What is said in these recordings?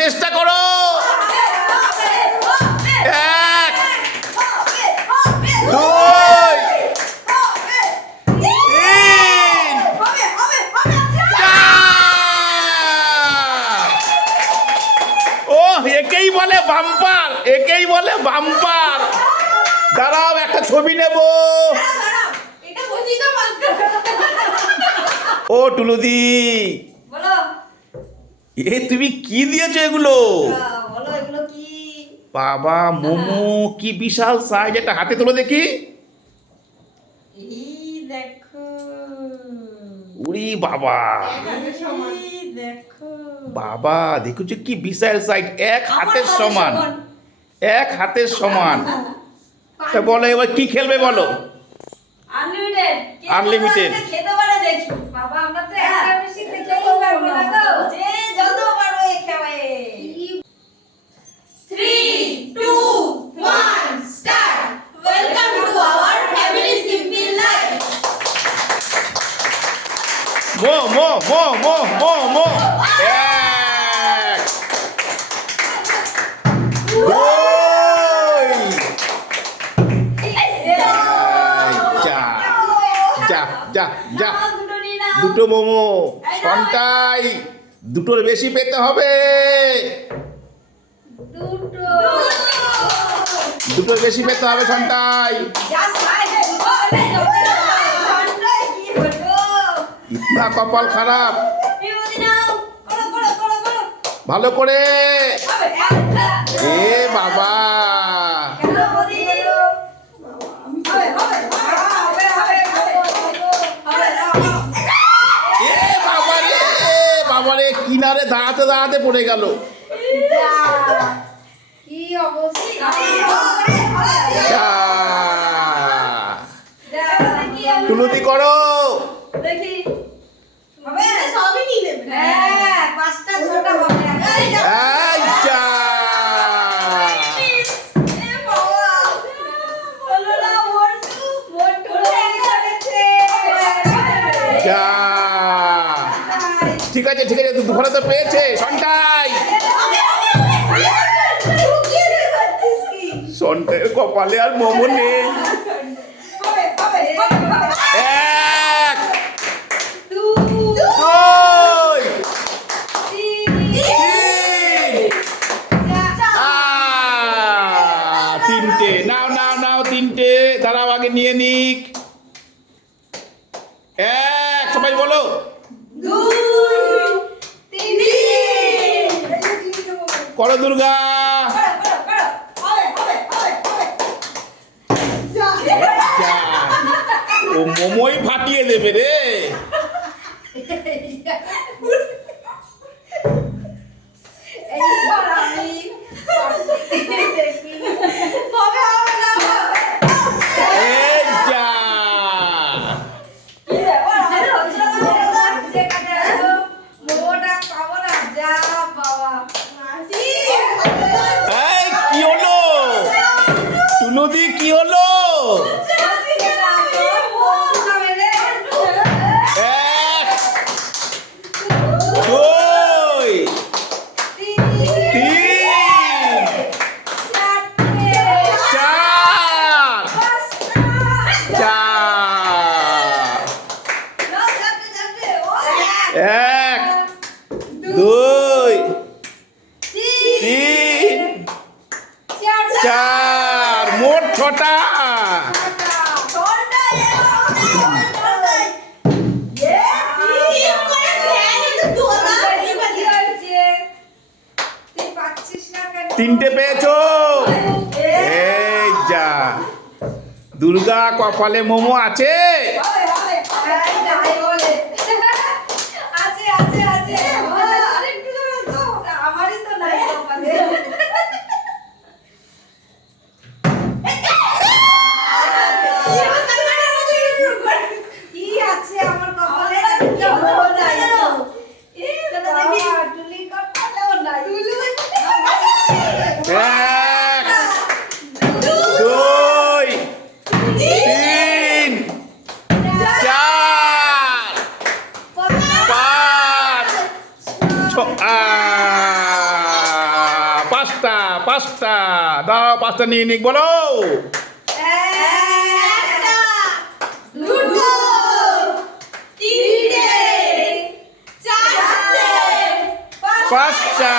চেষ্টা করো। এক, দুই, তিন, চার। ও, একেই বলে বাম্পার, একেই বলে বাম্পার। দাঁড়াও, একটা ছবি নেব। ও টুলুদি, এ তুমি কি দিয়েছো এগুলো? বাবা, মোমো কি বিশাল সাইজ, একটা হাতে তোলো দেখি। উরি বাবা, বাবা দেখছো কি বিশাল সাইজ, এক হাতের সমান, এক হাতের সমান। তা বলো এবার কি খেলবে বলো? আনলিমিটেড। আনলিমিটেড। খেতে পারে দেখি। বাবা আমরা তো একটা বেশি খেতেই পারবো না তো। যে যত পারো খাবে। 3 2 1 start. Welcome to our family simple life. মো মো মো মো মো মো। যা যা যা, দুটো মোমো। সন্তাই, দুটোর বেশি পেতে হবে। দুটোর বেশি পেতে হবে সন্তাই। না, কপাল খারাপ। ভালো করে। এ বাবা, বাবারে কিনারে দাঁড়াতে দাঁড়াতে পড়ে গেল। কি অবস্থা! টুলুদি করো দেখি হবে, সবই নিয়ে নেবে। হ্যাঁ, পাঁচটা ছোট হবে। এই যা, এ বাবা, বলো না মোটু, মোটু লেগেছে। যা। ঠিক আছে ঠিক আছে, দুপুরে তো পেয়েছে সন্তাই। সন্তাইয়ের কপালে আর মোমো নেই। এক, দুই, তিনটে। নাও নাও নাও, তিনটে। দাঁড়াও, আগে নিয়ে নিক। এক, সবাই বলো। করো দুর্গা। ও মোমোই ফাটিয়ে দেবে রে। এই যা। এই কি হলো টুলুদি, কি হলো? এক, দুই, তিন, চার, চার। এক, দুই, তিন, চার, মোট ছটা। তিনটে পেয়েছো। এই যা, দুর্গা কপালে মোমো আছে। এক, দুই, তিন, চার, পাঁচ, ছয়। পাঁচটা পাঁচটা দাও, পাঁচটা নিয়ে নিক বলো। একটা, দুটো, তিনটে, চারটে, পাঁচটা।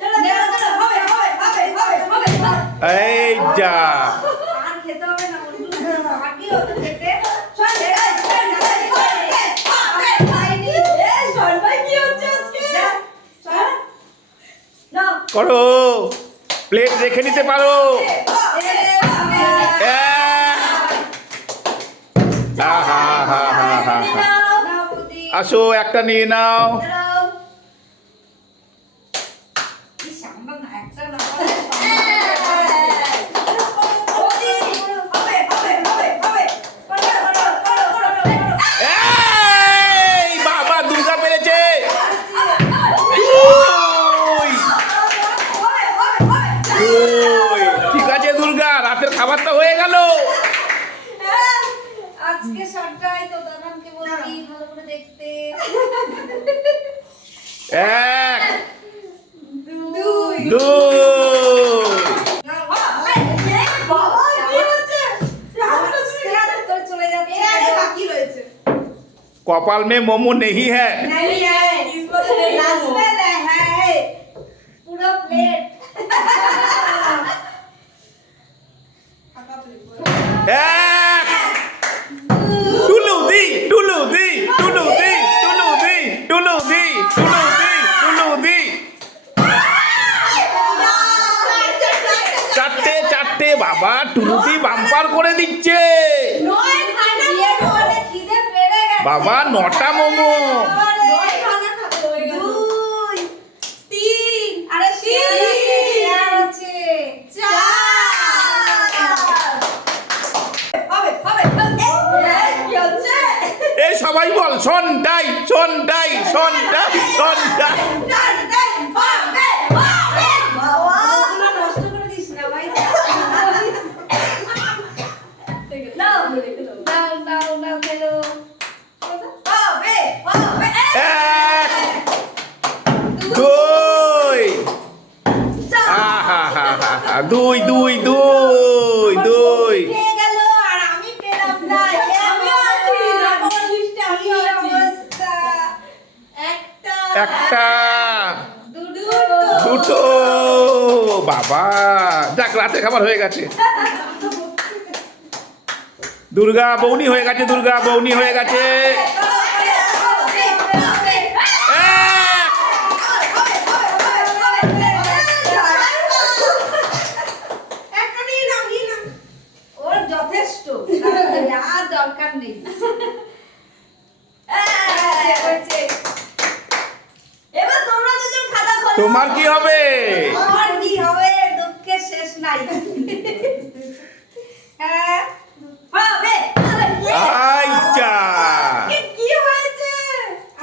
চলো, চলো, চলো, হবে, হবে, হবে, হবে, হবে, হবে। এই যা আর খেতে হবে না, বন্ধু। বাকি হবে খেতে। চল, এই, চল, এই, হবে, খাইনি। এই, চল, ভাই, কি হচ্ছে আজকে? চল। নাও। করো, প্লেট রেখে নিতে পারো। আহা, হা, হা, হা, হা। আসো, একটা নিয়ে নাও। এই বাবা, দুর্গা পেরেছে। দুই, দুই। ঠিক আছে দুর্গা, রাতের খাবারটা হয়ে গেল। আজকে সবটাই তো দাদাকে বলি ভালো করে দেখতে। এক, দুই, দুই। চলে যাচ্ছে। বাকি রয়েছে। कपाल में मोमो नहीं है। नहीं है, लास्ट में है पूरा प्लेट। এক, টুলু দি, টুলু দি, টুলু দি, টুলু দি, টুলু দি, টুলু দি, টুলু দি। চারটে চারটে বাবা, টুলু দি বাম্পার করে দিচ্ছে। বাবা, 9টা মোমো। এই সবাই বল, সন্টাই সন্টাই সন্টাই সন্টাই। এক, দুই, আহা হা হা হা, দুই দুই দুই দুই। একটা, দুটো। বাবা, যাক, রাতে খাবার হয়ে গেছে। দুর্গা বৌনি হয়ে গেছে, দুর্গা বৌনি হয়ে গেছে। এক, ওর যথেষ্ট, আর দরকার নেই। এবার তোমরা দুজন খাতা খোলো। তোমার কি হবে? আমার কি হবে? দুঃখের শেষ নাই। হ্যাঁ, হবে। আইচা, কি হয়েছে?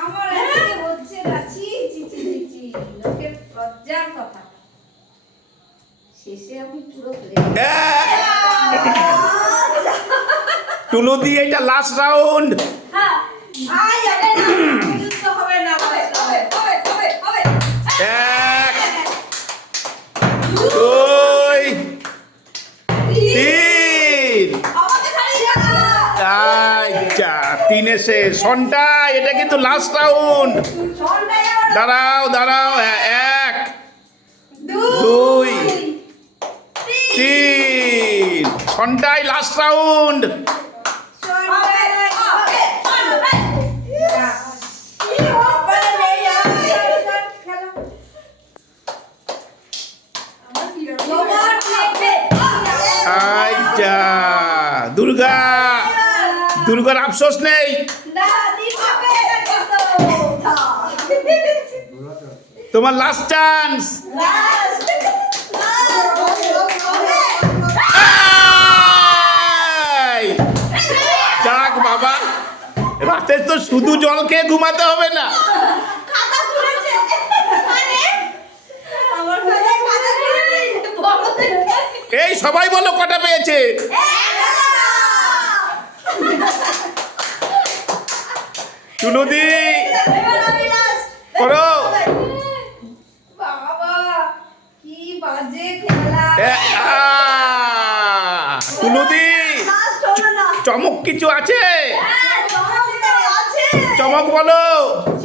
আমার এদিকে হচ্ছে না। ছি ছি ছি ছি ছি। লোকের লজ্জার কথা। শেষে আমি পুরো টুলু দিয়ে এটা লাস্ট রাউন্ড। হ্যাঁ, আই হবে না। যুদ্ধ হবে না। হবে, হবে, হবে, হবে, হবে। এক, দুই, তিন। আমাকে ছাড়িয়ে যাও। আচ্ছা, তিনে শেষ। সন্টাই, এটা কিন্তু লাস্ট রাউন্ড। সন্ধ্যায় আবার দাঁড়াও দাঁড়াও। হ্যাঁ, এক, দুই, দুই, তিন। সন্টাই লাস্ট রাউন্ড। সন্ধ্যায় হবে, হবে। কি হবে রে यार? খেলো। তোমার প্লেটে। আচ্ছা, দুর্গা, দুর্গার আফসোস নেই। না, দিন হবে তো। তোমার লাস্ট চান্স। লাস্ট। যাক বাবা, রাতে তো শুধু জল খেয়ে ঘুমাতে হবে না। খাতা খুলেছে। আরে আমার কাছে খাতা খুলেছে। বড় দেখে। এই সবাই বলো কটা পেয়েছে। টুলুদি এবার আমি লাস্ট করো। বাবা কি বাজে খেলা টুলুদি লাস্ট হলো না চমক কিছু আছে? হ্যাঁ চমক তো আছে চমক বলো।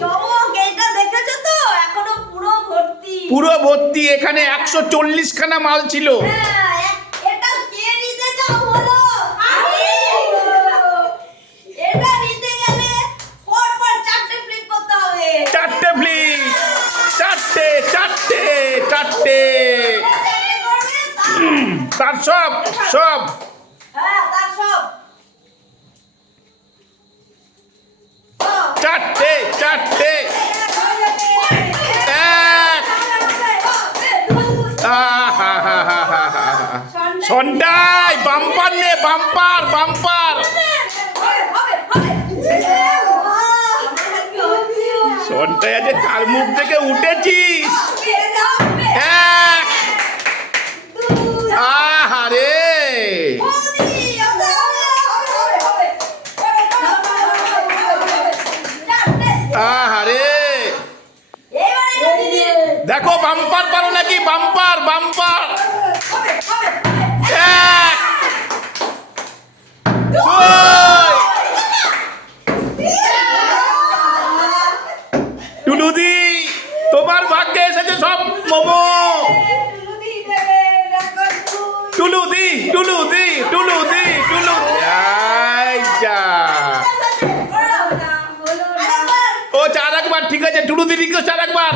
চমক এটা দেখেছো তো এখনো পুরো ভর্তি পুরো ভর্তি, এখানে 140 খানা মাল ছিল। হ্যাঁ এটা কে নিতে চাও বলো আমি এটা নিতে গেলে পর চারটে ফ্লিপ করতে হবে 4টে ফ্লিপ, 4টে 4টে 4টে, চারটে করবে তার সব সব হ্যাঁ তার সব 4টে 4টে। সন্ডাই বাম্পার নে, বাম্পার বাম্পার। সন্ডাই আজ কার মুখ থেকে উঠেছিস? এক, আহারে আহারে, দেখো বাম্পার পারো নাকি? Bumper bumper. এক, দুই। টুলুদি তোমার ভাগ্যে এসেছে সব মোমো। টুলুদি টুলুদি টুলুদি টুলুদি, এই যা। ও চার একবার, ঠিক আছে টুলুদি রিকোয়েস্ট চার একবার।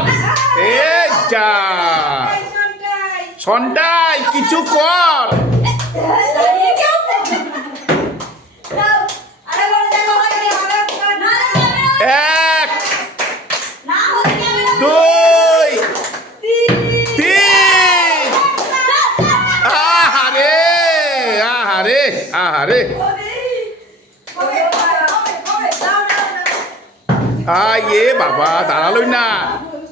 এই যা সন্ডাই কিছু কর। এক, দুই, তিন। আহারে আহারে আহারে, এ বাবা দাঁড়ালোই না।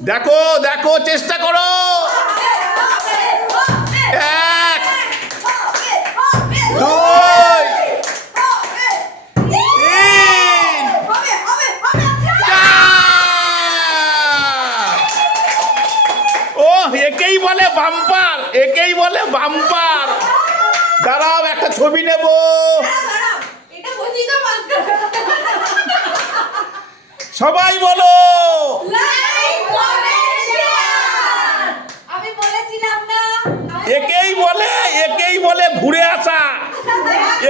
দেখো দেখো চেষ্টা করো। এক, দুই, তিন, চার। ও একেই বলে বাম্পার, একেই বলে বাম্পার। দাঁড়াও একটা ছবি নেব। সবাই বলো আমি বলেছিলাম না একেই বলে ঘুরে আসা,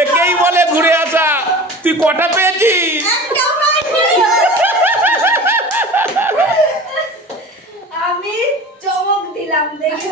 একেই বলে ঘুরে আসা। তুই কটা পেয়েছিস? আমি চমক দিলাম দেখো